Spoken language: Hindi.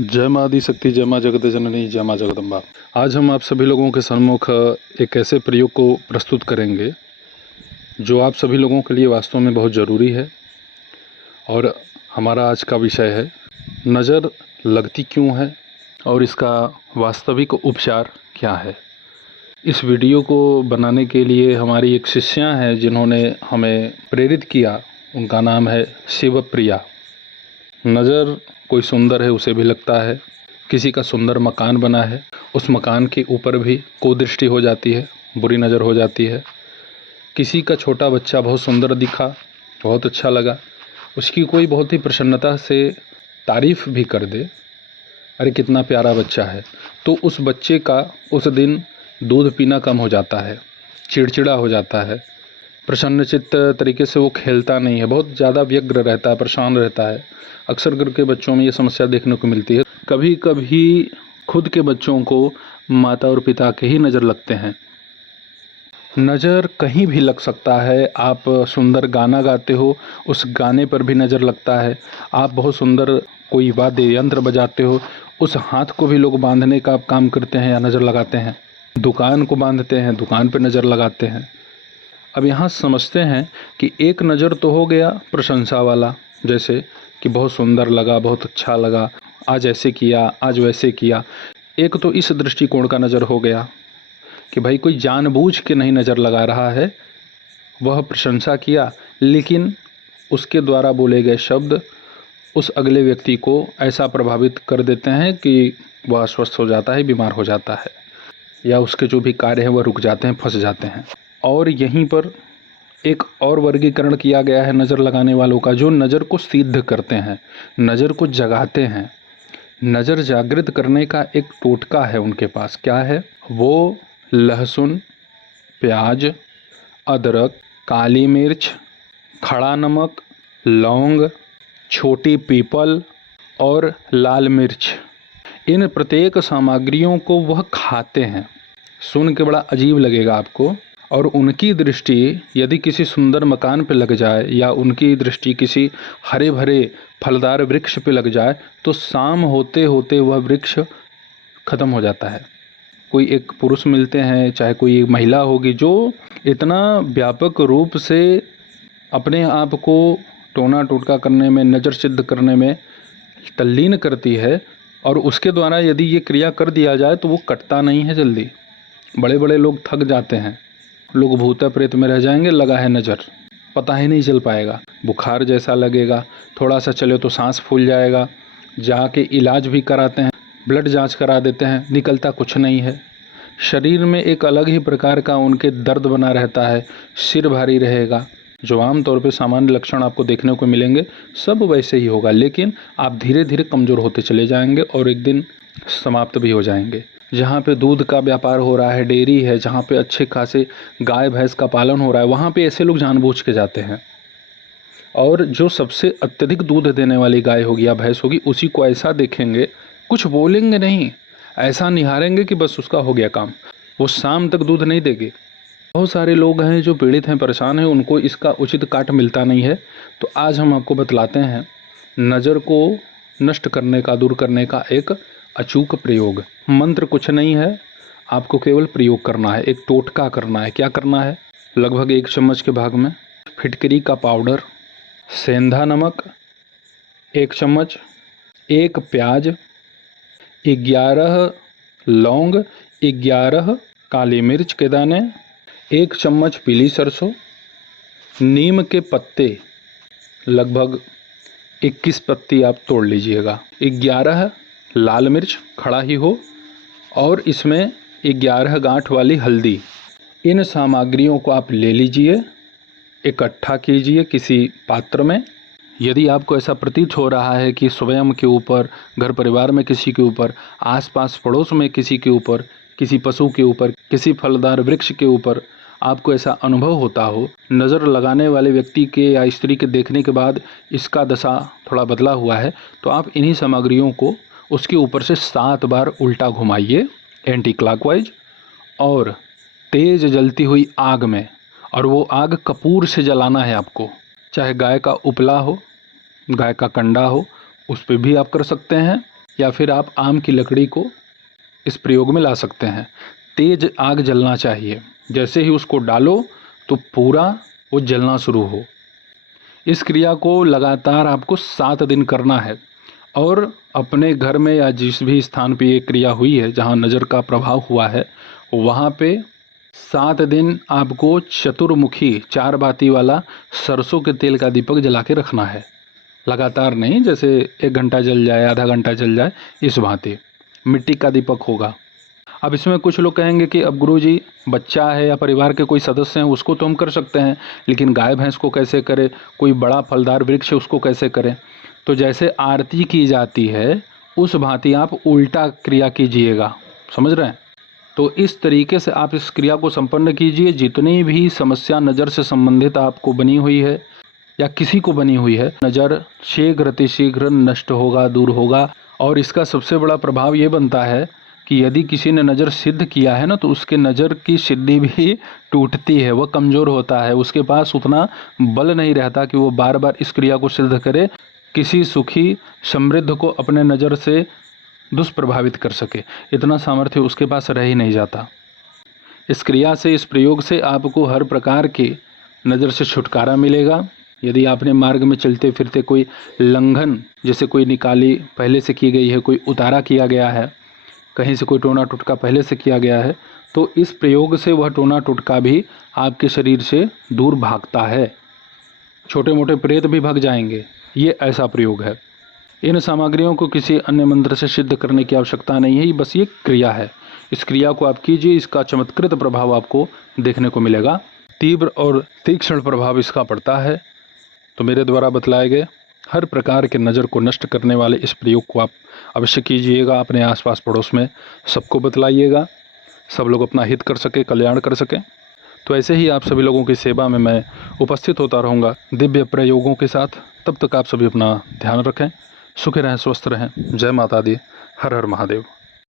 जय माँ आदि शक्ति, जय माँ जगत जननी, जय माँ जगदम्बा। आज हम आप सभी लोगों के सम्मुख एक ऐसे प्रयोग को प्रस्तुत करेंगे जो आप सभी लोगों के लिए वास्तव में बहुत ज़रूरी है। और हमारा आज का विषय है नज़र लगती क्यों है और इसका वास्तविक उपचार क्या है। इस वीडियो को बनाने के लिए हमारी एक शिष्या हैं जिन्होंने हमें प्रेरित किया। उनका नाम है शिवप्रिया। नज़र कोई सुंदर है उसे भी लगता है, किसी का सुंदर मकान बना है उस मकान के ऊपर भी कुदृष्टि हो जाती है, बुरी नज़र हो जाती है। किसी का छोटा बच्चा बहुत सुंदर दिखा, बहुत अच्छा लगा, उसकी कोई बहुत ही प्रसन्नता से तारीफ़ भी कर दे, अरे कितना प्यारा बच्चा है, तो उस बच्चे का उस दिन दूध पीना कम हो जाता है, चिड़चिड़ा हो जाता है, प्रसन्नचित्त तरीके से वो खेलता नहीं है, बहुत ज़्यादा व्यग्र रहता है, परेशान रहता है। अक्सर करके बच्चों में ये समस्या देखने को मिलती है। कभी कभी खुद के बच्चों को माता और पिता के ही नज़र लगते हैं। नज़र कहीं भी लग सकता है। आप सुंदर गाना गाते हो, उस गाने पर भी नज़र लगता है। आप बहुत सुंदर कोई वाद्य यंत्र बजाते हो, उस हाथ को भी लोग बांधने का काम करते हैं या नज़र लगाते हैं। दुकान को बांधते हैं, दुकान पर नज़र लगाते हैं। अब यहाँ समझते हैं कि एक नज़र तो हो गया प्रशंसा वाला, जैसे कि बहुत सुंदर लगा, बहुत अच्छा लगा, आज ऐसे किया, आज वैसे किया। एक तो इस दृष्टिकोण का नज़र हो गया कि भाई कोई जानबूझ के नहीं नज़र लगा रहा है, वह प्रशंसा किया, लेकिन उसके द्वारा बोले गए शब्द उस अगले व्यक्ति को ऐसा प्रभावित कर देते हैं कि वह अस्वस्थ हो जाता है, बीमार हो जाता है, या उसके जो भी कार्य हैं वह रुक जाते हैं, फंस जाते हैं। और यहीं पर एक और वर्गीकरण किया गया है नज़र लगाने वालों का, जो नज़र को सिद्ध करते हैं, नज़र को जगाते हैं। नज़र जागृत करने का एक टोटका है उनके पास। क्या है वो? लहसुन, प्याज, अदरक, काली मिर्च, खड़ा नमक, लौंग, छोटी पीपल और लाल मिर्च, इन प्रत्येक सामग्रियों को वह खाते हैं। सुन के बड़ा अजीब लगेगा आपको। और उनकी दृष्टि यदि किसी सुंदर मकान पे लग जाए या उनकी दृष्टि किसी हरे भरे फलदार वृक्ष पे लग जाए तो शाम होते होते वह वृक्ष खत्म हो जाता है। कोई एक पुरुष मिलते हैं, चाहे कोई एक महिला होगी, जो इतना व्यापक रूप से अपने आप को टोना टोटका करने में, नज़र सिद्ध करने में तल्लीन करती है, और उसके द्वारा यदि ये क्रिया कर दिया जाए तो वो कटता नहीं है जल्दी। बड़े बड़े लोग थक जाते हैं, लोग भूत प्रेत में रह जाएंगे, लगा है नज़र, पता ही नहीं चल पाएगा, बुखार जैसा लगेगा, थोड़ा सा चले तो सांस फूल जाएगा, जाके इलाज भी कराते हैं, ब्लड जांच करा देते हैं, निकलता कुछ नहीं है। शरीर में एक अलग ही प्रकार का उनके दर्द बना रहता है, सिर भारी रहेगा, जो आमतौर पे सामान्य लक्षण आपको देखने को मिलेंगे सब वैसे ही होगा, लेकिन आप धीरे धीरे कमज़ोर होते चले जाएंगे और एक दिन समाप्त भी हो जाएंगे। जहाँ पे दूध का व्यापार हो रहा है, डेयरी है, जहाँ पे अच्छे खासे गाय भैंस का पालन हो रहा है, वहाँ पे ऐसे लोग जानबूझ के जाते हैं। और जो सबसे अत्यधिक दूध देने वाली गाय होगी या भैंस होगी, उसी को ऐसा देखेंगे, कुछ बोलेंगे नहीं, ऐसा निहारेंगे कि बस उसका हो गया काम, वो शाम तक दूध नहीं देगी। बहुत सारे लोग हैं जो पीड़ित हैं, परेशान हैं, उनको इसका उचित काट मिलता नहीं है। तो आज हम आपको बतलाते हैं नज़र को नष्ट करने का, दूर करने का एक अचूक प्रयोग। मंत्र कुछ नहीं है, आपको केवल प्रयोग करना है, एक टोटका करना है। क्या करना है? लगभग 1 चम्मच के भाग में फिटकरी का पाउडर, सेंधा नमक 1 चम्मच, 1 प्याज, 11 लौंग, 11 काली मिर्च के दाने, 1 चम्मच पीली सरसों, नीम के पत्ते लगभग 21 पत्ती आप तोड़ लीजिएगा, 11 लाल मिर्च खड़ा ही हो, और इसमें 11 गांठ वाली हल्दी। इन सामग्रियों को आप ले लीजिए, इकट्ठा कीजिए किसी पात्र में। यदि आपको ऐसा प्रतीत हो रहा है कि स्वयं के ऊपर, घर परिवार में किसी के ऊपर, आसपास पड़ोस में किसी के ऊपर, किसी पशु के ऊपर, किसी फलदार वृक्ष के ऊपर आपको ऐसा अनुभव होता हो, नज़र लगाने वाले व्यक्ति के या स्त्री के देखने के बाद इसका दशा थोड़ा बदला हुआ है, तो आप इन्हीं सामग्रियों को उसके ऊपर से 7 बार उल्टा घुमाइए एंटी क्लॉकवाइज, और तेज़ जलती हुई आग में, और वो आग कपूर से जलाना है आपको। चाहे गाय का उपला हो, गाय का कंडा हो, उस पर भी आप कर सकते हैं, या फिर आप आम की लकड़ी को इस प्रयोग में ला सकते हैं। तेज आग जलना चाहिए, जैसे ही उसको डालो तो पूरा वो जलना शुरू हो। इस क्रिया को लगातार आपको 7 दिन करना है और अपने घर में या जिस भी स्थान पे ये क्रिया हुई है, जहाँ नज़र का प्रभाव हुआ है, वहाँ पे 7 दिन आपको चतुर्मुखी 4 बाती वाला सरसों के तेल का दीपक जला के रखना है। लगातार नहीं, जैसे 1 घंटा जल जाए, आधा घंटा जल जाए, इस भांति मिट्टी का दीपक होगा। अब इसमें कुछ लोग कहेंगे कि अब गुरुजी बच्चा है या परिवार के कोई सदस्य हैं उसको तो हम कर सकते हैं, लेकिन गाय भैंस को कैसे करें, कोई बड़ा फलदार वृक्ष है उसको कैसे करें। तो जैसे आरती की जाती है उस भांति आप उल्टा क्रिया कीजिएगा, समझ रहे हैं। तो इस तरीके से आप इस क्रिया को संपन्न कीजिए। जितनी भी समस्या नज़र से संबंधित आपको बनी हुई है या किसी को बनी हुई है, नज़र शीघ्र अतिशीघ्र नष्ट होगा, दूर होगा। और इसका सबसे बड़ा प्रभाव ये बनता है कि यदि किसी ने नज़र सिद्ध किया है ना, तो उसके नज़र की सिद्धि भी टूटती है, वह कमज़ोर होता है, उसके पास उतना बल नहीं रहता कि वो बार बार इस क्रिया को सिद्ध करे, किसी सुखी समृद्ध को अपने नज़र से दुष्प्रभावित कर सके। इतना सामर्थ्य उसके पास रह ही नहीं जाता। इस क्रिया से, इस प्रयोग से आपको हर प्रकार की नज़र से छुटकारा मिलेगा। यदि आपने मार्ग में चलते फिरते कोई लंघन, जैसे कोई निकाली पहले से की गई है, कोई उतारा किया गया है, कहीं से कोई टोना टुटका पहले से किया गया है, तो इस प्रयोग से वह टोना टुटका भी आपके शरीर से दूर भागता है। छोटे मोटे प्रेत भी भाग जाएंगे। ये ऐसा प्रयोग है। इन सामग्रियों को किसी अन्य मंत्र से सिद्ध करने की आवश्यकता नहीं है, बस ये क्रिया है। इस क्रिया को आप कीजिए, इसका चमत्कृत प्रभाव आपको देखने को मिलेगा। तीव्र और तीक्ष्ण प्रभाव इसका पड़ता है। तो मेरे द्वारा बतलाए गए हर प्रकार के नज़र को नष्ट करने वाले इस प्रयोग को आप अवश्य कीजिएगा। अपने आसपास पड़ोस में सबको बतलाइएगा, सब लोग अपना हित कर सके, कल्याण कर सकें। तो ऐसे ही आप सभी लोगों की सेवा में मैं उपस्थित होता रहूँगा दिव्य प्रयोगों के साथ। तब तक आप सभी अपना ध्यान रखें, सुखी रहें, स्वस्थ रहें। जय माता दी। हर हर महादेव।